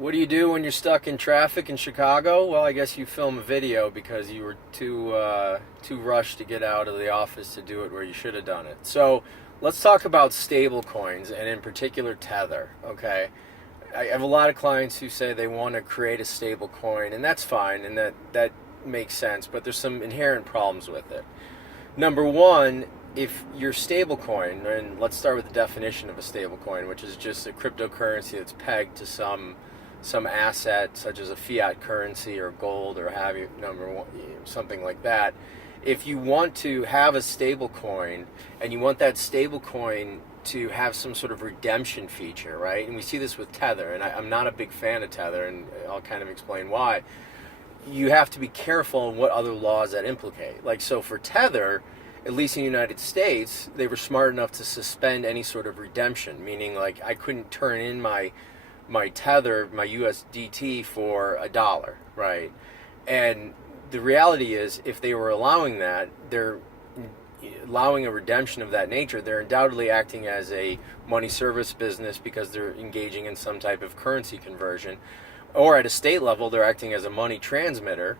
What do you do when you're stuck in traffic in Chicago? Well, I guess you film a video because you were too rushed to get out of the office to do it where you should have done it. So let's talk about stablecoins and in particular Tether. Okay, I have a lot of clients who say they want to create a stablecoin, and that's fine, and that makes sense. But there's some inherent problems with it. Number one, if your stablecoin, and let's start with the definition of a stablecoin, which is just a cryptocurrency that's pegged to some asset, such as a fiat currency or gold or have you, number one, something like that. If you want to have a stablecoin and you want that stablecoin to have some sort of redemption feature, right? And we see this with Tether, and I'm not a big fan of Tether, and I'll kind of explain why. You have to be careful on what other laws that implicate. Like, so for Tether, at least in the United States, they were smart enough to suspend any sort of redemption, meaning like I couldn't turn in my Tether, my USDT for $1, right? And the reality is, if they were allowing that, they're allowing a redemption of that nature, they're undoubtedly acting as a money service business because they're engaging in some type of currency conversion. Or at a state level, they're acting as a money transmitter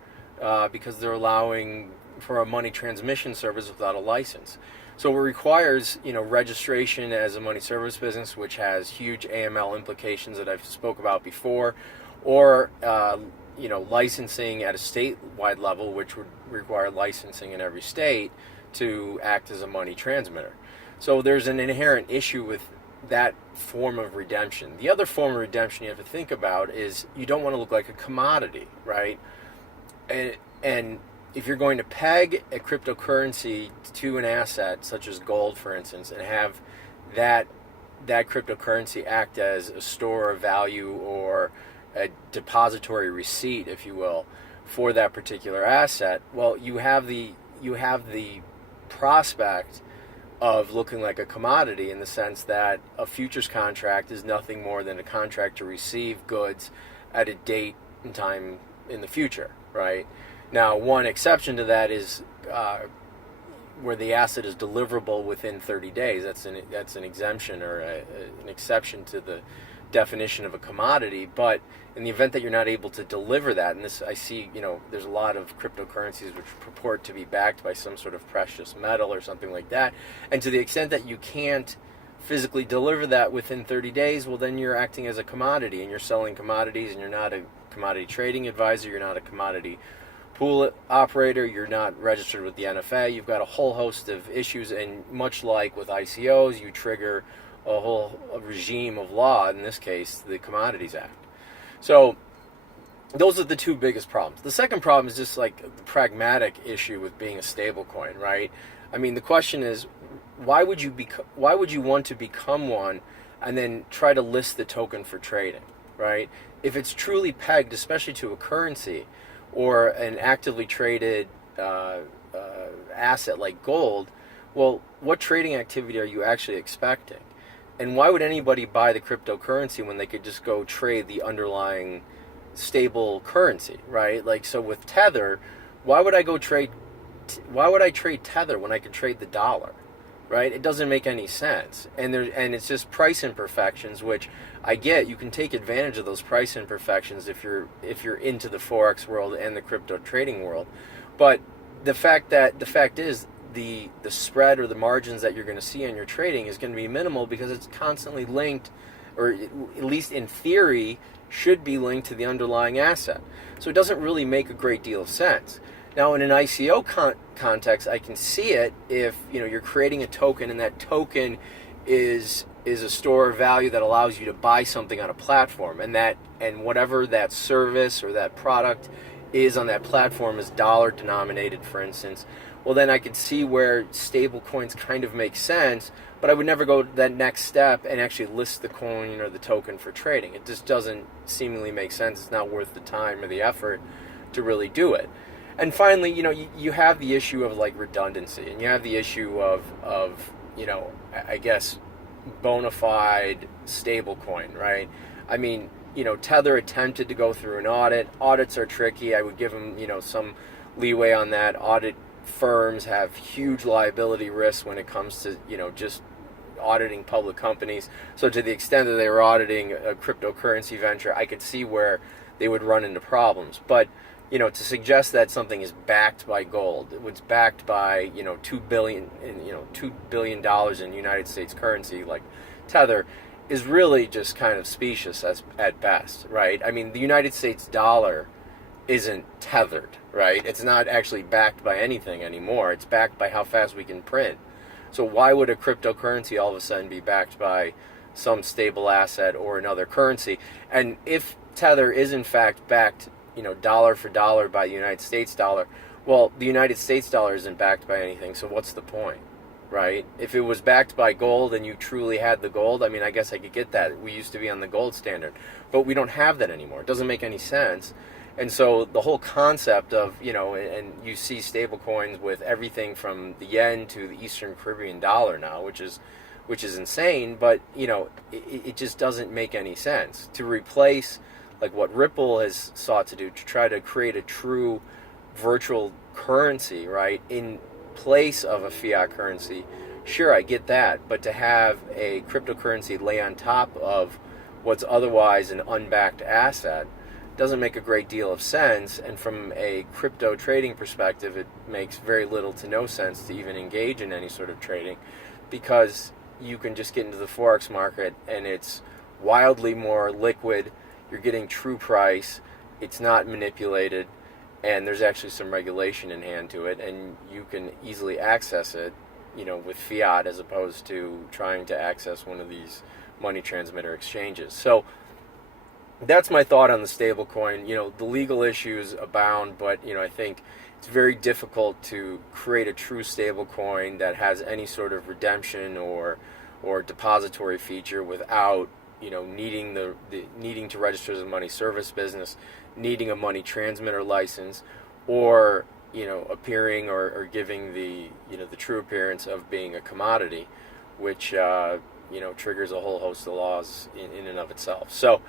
because they're allowing for a money transmission service without a license. So it requires, registration as a money service business, which has huge AML implications that I've spoke about before, or licensing at a statewide level, which would require licensing in every state to act as a money transmitter. So there's an inherent issue with that form of redemption. The other form of redemption you have to think about is you don't want to look like a commodity, right? And if you're going to peg a cryptocurrency to an asset, such as gold, for instance, and have that cryptocurrency act as a store of value or a depository receipt, if you will, for that particular asset, well, you have the prospect of looking like a commodity in the sense that a futures contract is nothing more than a contract to receive goods at a date and time in the future, right? Now, one exception to that is where the asset is deliverable within 30 days. That's an exemption or an exception to the definition of a commodity. But in the event that you're not able to deliver that, and this I see, there's a lot of cryptocurrencies which purport to be backed by some sort of precious metal or something like that. And to the extent that you can't physically deliver that within 30 days, well, then you're acting as a commodity and you're selling commodities, and you're not a commodity trading advisor, you're not a commodity pool operator, you're not registered with the NFA, you've got a whole host of issues, and much like with ICOs, you trigger a whole regime of law, in this case, the Commodities Act. So those are the two biggest problems. The second problem is just like the pragmatic issue with being a stablecoin, right? I mean, the question is, why would you want to become one and then try to list the token for trading, right? If it's truly pegged, especially to a currency, or an actively traded asset like gold, well, what trading activity are you actually expecting? And why would anybody buy the cryptocurrency when they could just go trade the underlying stable currency, right? Like, so with Tether, why would I trade Tether when I could trade the dollar, right? It doesn't make any sense. And it's just price imperfections, which I get. You can take advantage of those price imperfections if you're into the Forex world and the crypto trading world. But the fact is the spread or the margins that you're going to see on your trading is going to be minimal because it's constantly linked, or at least in theory should be linked to the underlying asset. So it doesn't really make a great deal of sense. Now, in an ICO context, I can see it if you're creating a token, and that token is a store of value that allows you to buy something on a platform, and whatever that service or that product is on that platform is dollar denominated, for instance. Well, then I could see where stable coins kind of make sense, but I would never go that next step and actually list the coin or the token for trading. It just doesn't seemingly make sense. It's not worth the time or the effort to really do it. And finally, you have the issue of like redundancy, and you have the issue of I guess bona fide stable coin, right? I mean, Tether attempted to go through an audit. Audits are tricky. I would give them, some leeway on that. Audit firms have huge liability risks when it comes to, just auditing public companies. So to the extent that they were auditing a cryptocurrency venture, I could see where they would run into problems. But to suggest that something is backed by gold, it's backed by $2 billion in United States currency like Tether, is really just kind of specious at best, right? I mean, the United States dollar isn't tethered, right? It's not actually backed by anything anymore. It's backed by how fast we can print. So why would a cryptocurrency all of a sudden be backed by some stable asset or another currency? And if Tether is in fact backed, dollar for dollar by the United States dollar, well, the United States dollar isn't backed by anything, so what's the point, right? If it was backed by gold and you truly had the gold, I mean, I guess I could get that. We used to be on the gold standard, but we don't have that anymore. It doesn't make any sense. And so the whole concept of, and you see stablecoins with everything from the yen to the Eastern Caribbean dollar now, which is insane, but, it just doesn't make any sense. To replace, like what Ripple has sought to do, to try to create a true virtual currency, right, in place of a fiat currency, sure, I get that, but to have a cryptocurrency lay on top of what's otherwise an unbacked asset doesn't make a great deal of sense. And from a crypto trading perspective, it makes very little to no sense to even engage in any sort of trading, because you can just get into the forex market and it's wildly more liquid. You're getting true price. It's not manipulated, and there's actually some regulation in hand to it, and you can easily access it, with fiat, as opposed to trying to access one of these money transmitter exchanges. So that's my thought on the stablecoin. The legal issues abound, but I think it's very difficult to create a true stablecoin that has any sort of redemption or depository feature without needing needing to register as a money service business, needing a money transmitter license, or appearing or giving the the true appearance of being a commodity, which triggers a whole host of laws in and of itself. So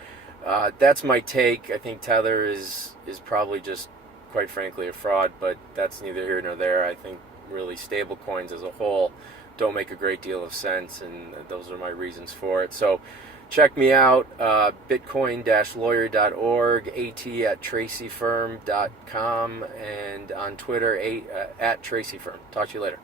that's my take. I think Tether is probably just, quite frankly, a fraud, but that's neither here nor there. I think really stable coins as a whole don't make a great deal of sense, and those are my reasons for it. So check me out, bitcoin-lawyer.org, at tracyfirm.com, and on Twitter, at tracyfirm. Talk to you later.